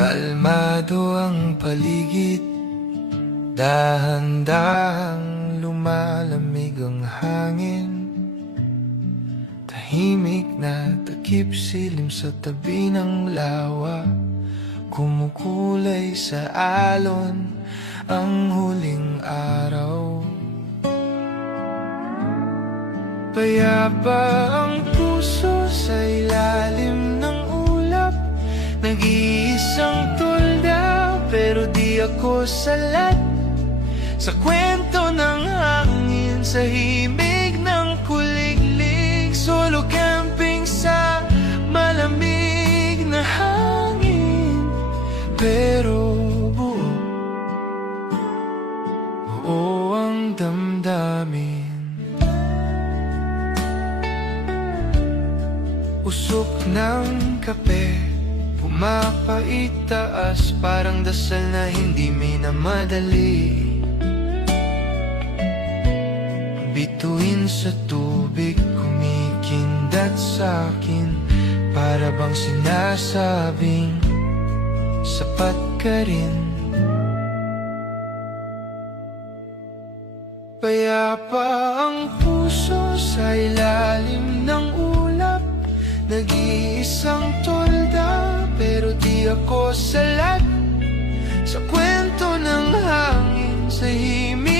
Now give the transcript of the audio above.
Kalmado ang paligid, dahan-dahang lumalamig ang hangin. Tahimik na takip silim sa tabi ng lawa, kumukulay sa alon ang huling araw. Payapa ang puso sa ilalim ng ulap, nag-iisang tolda pero di ako salat sa kwento ng hangin, sa himig ng kuliglig. Solo camping sa malamig na hangin, pero buo ang damdamin. Usok ng kape, pumapaitaas, parang dasal na hindi minamadali. Bituin sa tubig, kumikindat sa'kin, para bang sinasabing sapat ka rin. Payapa ang puso sa ilalim ng ulap, nag-iisang tolda pero di ako salat sa kwento ng hangin, sa himig